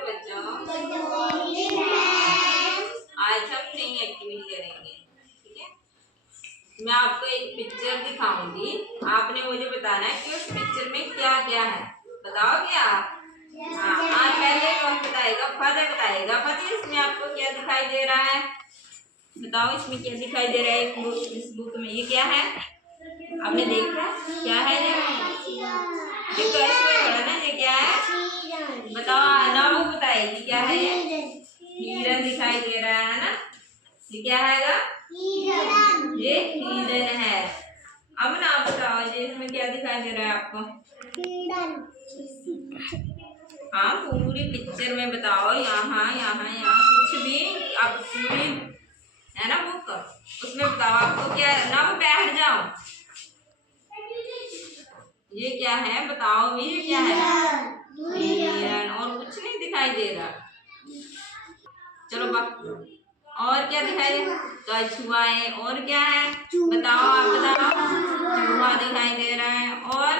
बच्चों, आज हम नई एक्टिविटी करेंगे। ठीक है, मैं आपको एक पिक्चर दिखाऊंगी, आपने मुझे बताना है कि उस पिक्चर में क्या क्या है। बताओगे आप? हाँ, आज पहले कौन बताएगा? फतेह बताएगा। फतेह, इसमें आपको क्या दिखाई दे रहा है? बताओ, इसमें क्या दिखाई दे रहा है? इस बुक में ये क्या है? आपने देखा क्या है? ये तो ऐसे पढ़ा ना, ये क्या है? बताओ ना, वो बताएगी क्या है ये? हिरन दिखाई दे रहा है ना? ये क्या है? ये हिरन है। अब ना आप बताओ, ये इसमें क्या दिखाई दे रहा है आपको? हाँ, पूरी पिक्चर में बताओ। यहाँ यहाँ यहाँ कुछ भी आप पूरी है ना बुक, उसमें बताओ आपको क्या है ना। वो बैठ जाओ। ये क्या है बताओ? ये क्या है? हिरन। और कुछ नहीं दिखाई दे रहा। चलो और क्या दिखाई दे? कछुआ है। और क्या है बताओ? आप बताओ। चूहा दिखाई दे रहा है। और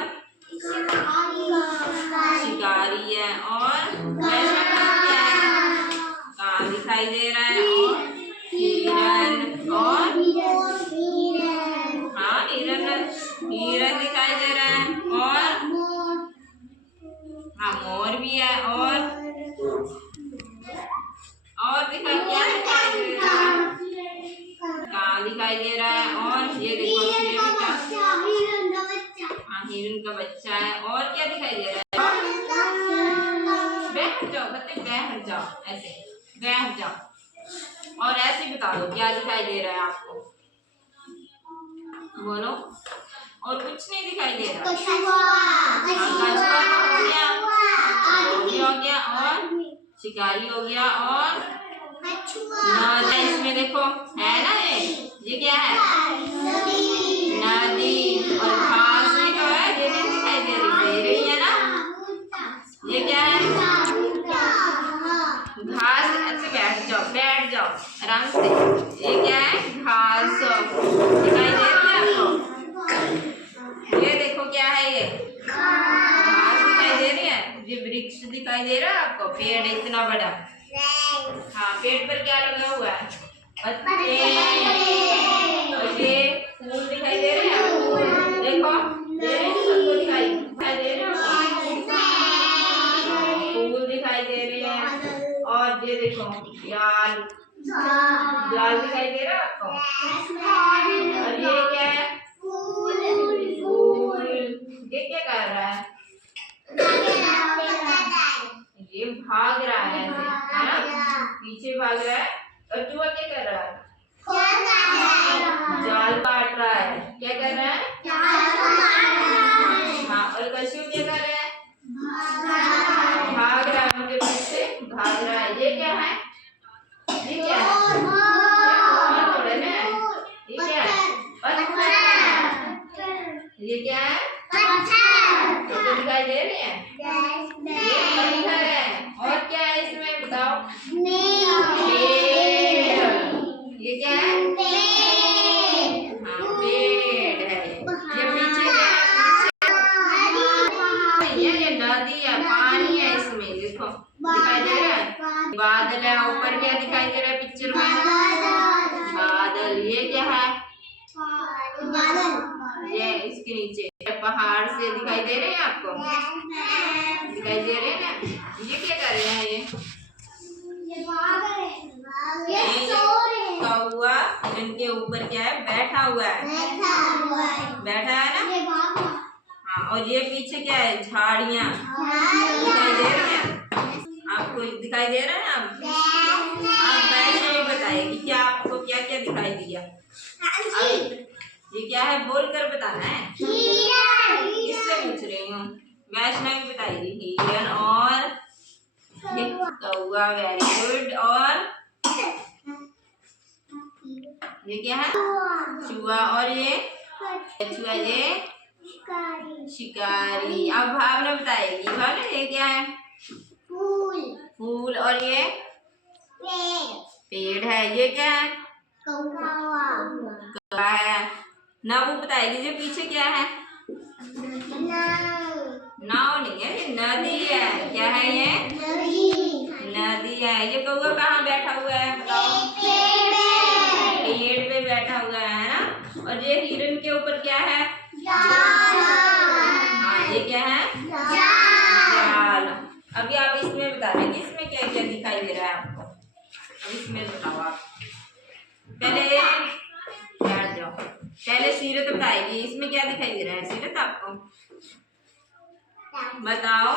शिकारी है। और क्या है? कां दिखाई दे रहा है। और हिरन। और हाँ, हिरन दिखाई दे रहा है। और हाँ, मोर भी है। और दिखाई क्या दिखाई दे रहा है? कां दिखाई दे रहा है। और ये देखो, हाँ, हिरन का बच्चा है। और क्या दिखाई दे रहा है? बैठ जाओ बच्चे, बैठ जाओ, ऐसे बैठ जाओ। और ऐसे बता दो क्या दिखाई दे रहा है आपको, बोलो। और कुछ नहीं दिखाई दे रहा। हो गया और शिकारी हो गया। और इसमें देखो है ना, ये क्या है? नदी। और घास भी तो है, ये नहीं दिखाई दे रही है ना? ये क्या है? घास। ऐसे बैठ जाओ आराम से। ये क्या है? घास दिखाई दे रही है आपको? ये देखो क्या है? ये घास दिखाई दे रही है। ये वृक्ष दिखाई दे रहा है आपको? पेड़ इतना बड़ा। हाँ, पेड़ पर क्या लगा हुआ है? पत्ते। और ये फूल दिखाई दे रहे हैं। फूल देखो, सबको दिखाई दे रहे हैं। फूल दिखाई दे रहे हैं। और ये देखो जाल दिखाई दे रहा है आपको? और ये क्या है? फूल। ये क्या कर रहा है? ये भाग रहा है ऐसे, है ना? पीछे भाग रहा है। और चूहा क्या कर रहा है? जाल काट रहा है। क्या कर रहा है? हाँ, और कछुआ क्या कर रहा है? भाग रहा है, मुझे पीछे भाग रहा है। ये क्या है? ये क्या है? ये क्या है? ये क्या है? तो दिखाई दे रही है? ये पत्थर है। और क्या है इसमें बताओ? ये क्या है? हाँ, पेड़ है। ये पीछे क्या है? ये नदी है, पानी है इसमें। देखो दिखाई दे रहा है? बादल है। ऊपर क्या दिखाई दे रहा है पिक्चर में? बादल। ये क्या है? ये इसके नीचे पहाड़ से दिखाई दे रहे हैं आपको? दिखाई दे रहे हैं ना? ये क्या कर रहे हैं? कौवा जिनके ऊपर क्या है? बैठा हुआ है। बैठा है ना? हाँ, और ये पीछे क्या है? झाड़ियाँ दिखाई दे रही हैं आपको? दिखाई दे रहा है? आप वैसे ही बताइए कि क्या आपको क्या क्या दिखाई दिया। ये क्या है? बोल कर बताना है। किससे पूछ रही हूँ? वैष्णवी बताइए। हिरन। और ये कौवा। Very good. और ये क्या है? चूहा। और ये कछुआ। ये शिकारी। अब भावना बताएगी। भावना ये क्या है? फूल। और ये पेड़ है। ये क्या है? कौवा है ना। वो बताएगी जो पीछे क्या है? नाव नहीं है, ये नदी है। क्या है ये? और ये हिरन के ऊपर क्या है? हाँ, ये क्या है? जाल। अभी आप इसमें बता देंगे इसमें क्या क्या दिखाई दे रहा है आपको। अब इसमें बताओ आप। पहले बैठ जाओ। पहले सीरत बताएगी इसमें क्या दिखाई दे रहा है सीरत आपको बताओ।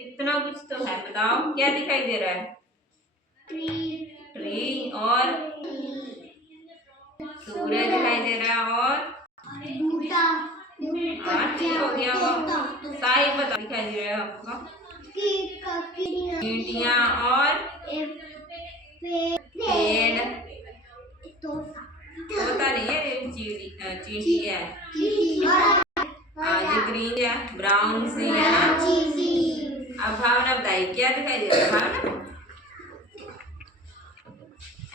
इतना कुछ तो है, बताओ क्या दिखाई दे रहा है? ट्री और सूरज दिखाई दे रहा है और ठीक हो गया वो। साहिब बता दिखाई दे रहा है आपको? चींटियां और पेड़। तोता नहीं है, चींटी है। ये ग्रीन है, ब्राउन सी है ना। अब भावना बताइए क्या दिखाई दे रहा है भावना?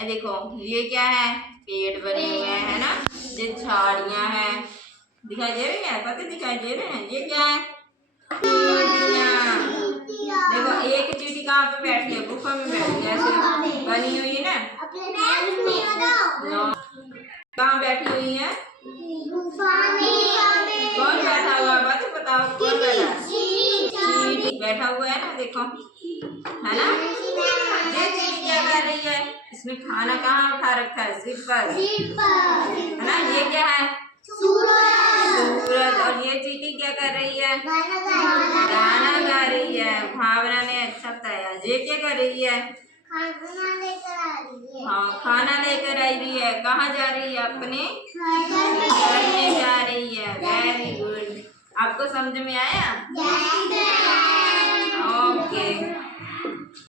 देखो ये क्या है? पेड़ बने हुए हैं ना, ये झाड़ियां हैं दिखाई दे रही है, पत्ते दिखाई दे रहे हैं। ये क्या है? चींटियां। देखो एक चींटी कहाँ पे बैठी है? गुफा में बैठी है, ऐसे बनी हुई है ना। कहाँ बैठी हुई है? कौन बैठा हुआ बात बताओ, कौन बैठा? चींटी बैठा हुआ है ना, देखो है ना। ये चींटी क्या कर रही है? इसने खाना कहाँ उठा रखा है? सिर पर है ना। ये क्या है? सूरज। और ये चींटी क्या कर रही है? गाना गा रही है। भावना ने अच्छा बताया। ये क्या कर रही है? हाँ, खाना लेकर आई रही है। कहाँ जा रही है? अपने घर में जा रही है। Very good. आपको समझ में आया? ओके।